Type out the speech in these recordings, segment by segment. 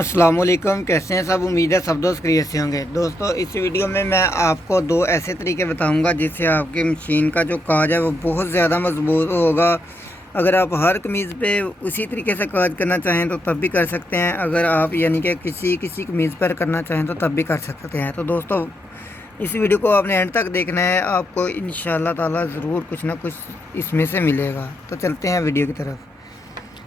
अस्सलाम वालेकुम। कैसे हैं सब? उम्मीद है सब दोस्त खैरियत से होंगे। दोस्तों, इस वीडियो में मैं आपको दो ऐसे तरीके बताऊंगा जिससे आपकी मशीन का जो काज है वो बहुत ज़्यादा मजबूत होगा। अगर आप हर कमीज़ पे उसी तरीके से काज करना चाहें तो तब भी कर सकते हैं। अगर आप यानी कि किसी कमीज़ पर करना चाहें तो तब भी कर सकते हैं। तो दोस्तों, इस वीडियो को आपने एंड तक देखना है, आपको इंशाअल्लाह ताला ज़रूर कुछ ना कुछ इसमें से मिलेगा। तो चलते हैं वीडियो की तरफ।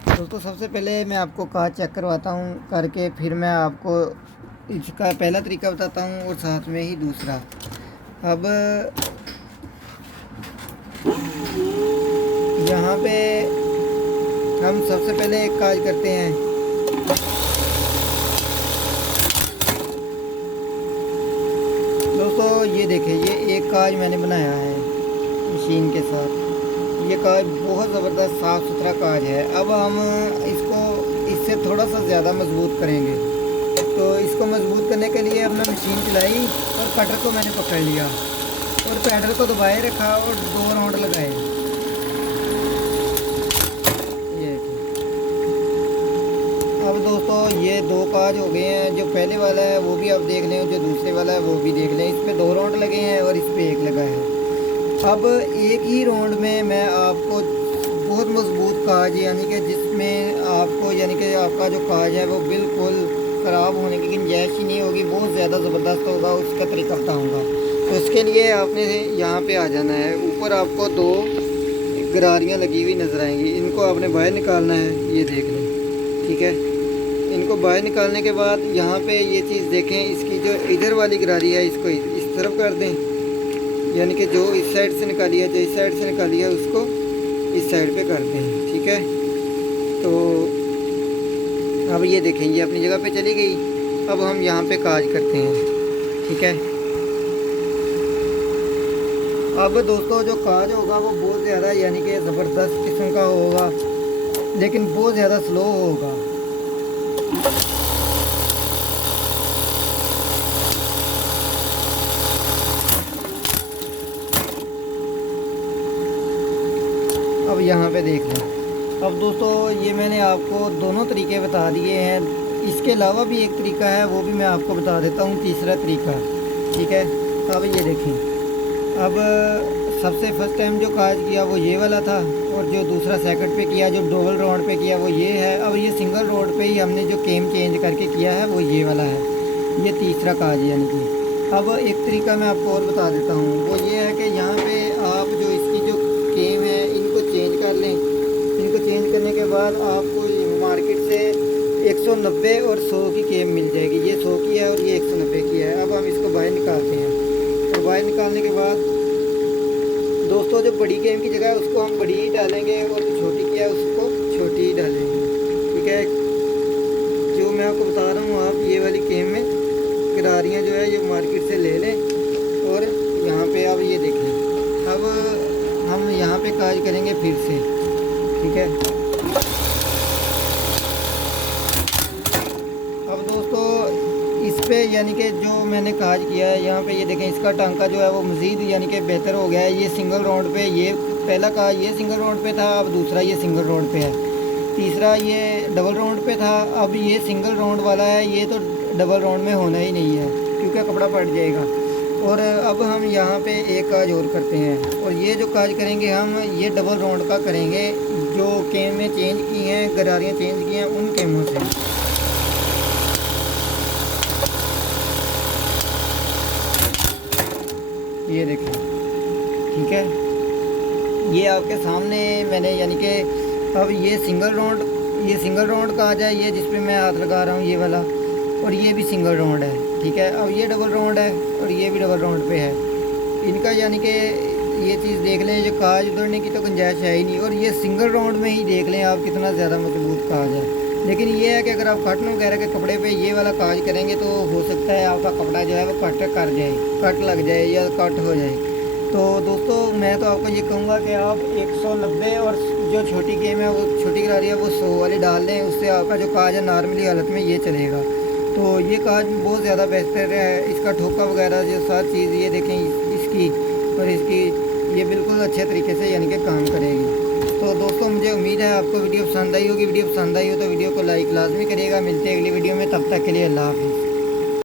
दोस्तों, सबसे पहले मैं आपको काज चेक करवाता हूँ करके, फिर मैं आपको इसका पहला तरीका बताता हूँ और साथ में ही दूसरा। अब यहाँ पे हम सबसे पहले एक काज करते हैं। दोस्तों, ये देखिए, ये एक काज मैंने बनाया है मशीन के साथ। ये काज बहुत ज़बरदस्त साफ़ सुथरा काज है। अब हम इससे थोड़ा सा ज़्यादा मजबूत करेंगे। तो इसको मजबूत करने के लिए अब मैं मशीन चलाई और कटर को मैंने पकड़ लिया और पैडल को दबाए रखा और 2 राउंड लगाए। ये अब दोस्तों, ये 2 काज हो गए हैं। जो पहले वाला है वो भी आप देख लें, जो दूसरे वाला है वो भी देख लें। इस पर 2 राउंड लगे हैं और इस पर 1 लगा है। अब एक ही राउंड में मैं आपको बहुत मजबूत काज, यानी कि जिसमें आपको यानी कि आपका जो काज है वो बिल्कुल ख़राब होने की गुंजाइश ही नहीं होगी, बहुत ज़्यादा ज़बरदस्त होगा, उसका तरीका बताऊँगा। तो इसके लिए आपने यहाँ पे आ जाना है। ऊपर आपको 2 गरारियाँ लगी हुई नज़र आएंगी, इनको आपने बाहर निकालना है। ये देख लें, ठीक है। इनको बाहर निकालने के बाद यहाँ पे ये चीज़ देखें, इसकी जो इधर वाली गरारी है इसको इस तरफ कर दें, यानी कि जो इस साइड से निकाली है, जो इस साइड से निकाली है उसको इस साइड पे करते हैं, ठीक है। तो अब ये देखें, ये अपनी जगह पे चली गई। अब हम यहाँ पे काज करते हैं, ठीक है। अब दोस्तों, जो काज होगा वो बहुत ज़्यादा यानी कि ज़बरदस्त किस्म का होगा, लेकिन बहुत ज़्यादा स्लो होगा। अब यहाँ पे देख लें। अब दोस्तों, ये मैंने आपको दोनों तरीके बता दिए हैं। इसके अलावा भी एक तरीका है, वो भी मैं आपको बता देता हूँ, तीसरा तरीका, ठीक है। अब ये देखें, अब सबसे फर्स्ट टाइम जो काज किया वो ये वाला था, और जो दूसरा सेकंड पे किया, जो डबल राउंड पे किया वो ये है। अब ये सिंगल राउंड पे ही हमने जो केम चेंज करके किया है वो ये वाला है। ये तीसरा काज यानी कि। अब एक तरीका मैं आपको और बता देता हूँ, वो ये है कि यहाँ पर आप जो इसकी जो केम है इनको चेंज कर लें। इनको चेंज करने के बाद आपको मार्केट से 190 और 100 की केम मिल जाएगी। ये 100 की है और ये 190 की है। अब हम इसको बाहर निकालते हैं, और बाहर निकालने के बाद दोस्तों, जो बड़ी केम की जगह है उसको हम बड़ी ही डालेंगे, और जो छोटी की है उसको छोटी ही डालेंगे, ठीक है। जो मैं आपको बता रहा हूँ, आप ये वाली केम में गरारियाँ जो है ये मार्केट से ले लें। और यहाँ पे अब ये देखें, अब हम यहाँ पे काज करेंगे फिर से, ठीक है। अब दोस्तों, इस पे यानी कि जो मैंने काज किया है यहाँ पे ये देखें, इसका टांका जो है वो मज़ीद यानी कि बेहतर हो गया है। ये सिंगल राउंड पे, ये पहला काज ये सिंगल राउंड पे था, अब दूसरा ये सिंगल राउंड पे है। तीसरा ये डबल राउंड पे था, अब ये सिंगल राउंड वाला है। ये तो डबल राउंड में होना ही नहीं है क्योंकि कपड़ा फट जाएगा। और अब हम यहाँ पे एक काज और करते हैं, और ये जो काज करेंगे हम ये डबल राउंड का करेंगे। जो केमें चेंज की हैं, गरारियाँ चेंज की हैं, उन केमों से। ये देखें, ठीक है। ये आपके सामने मैंने यानी कि अब ये सिंगल राउंड काज है, ये जिस पे मैं हाथ लगा रहा हूँ ये वाला, और ये भी सिंगल राउंड है, ठीक है। अब ये डबल राउंड है और ये भी डबल राउंड पे है। इनका यानी कि ये चीज़ देख लें, जो काज उधरने की तो गुंजाइश है ही नहीं। और ये सिंगल राउंड में ही देख लें आप कितना ज़्यादा मजबूत काज है। लेकिन ये है कि अगर आप कॉटन वगैरह के कपड़े पे ये वाला काज करेंगे तो हो सकता है आपका कपड़ा जो है वो कट लग जाए या कट हो जाए। तो दोस्तों, मैं तो आपको ये कहूँगा कि आप 190 और जो छोटी गेम है वो छोटी गरारी है वो 100 वाली डाल लें, उससे आपका जो काज है नॉर्मली हालत में ये चलेगा। तो ये काज बहुत ज़्यादा बेहतर है। इसका ठोका वगैरह जो सारी चीज़ ये देखें इसकी और इसकी, ये बिल्कुल अच्छे तरीके से यानी कि काम करेगी। तो दोस्तों मुझे उम्मीद है आपको वीडियो पसंद आई होगी। वीडियो पसंद आई हो तो वीडियो को लाइक लाजमी करिएगा। मिलते हैं अगली वीडियो में, तब तक के लिए अल्लाह हाफिज़।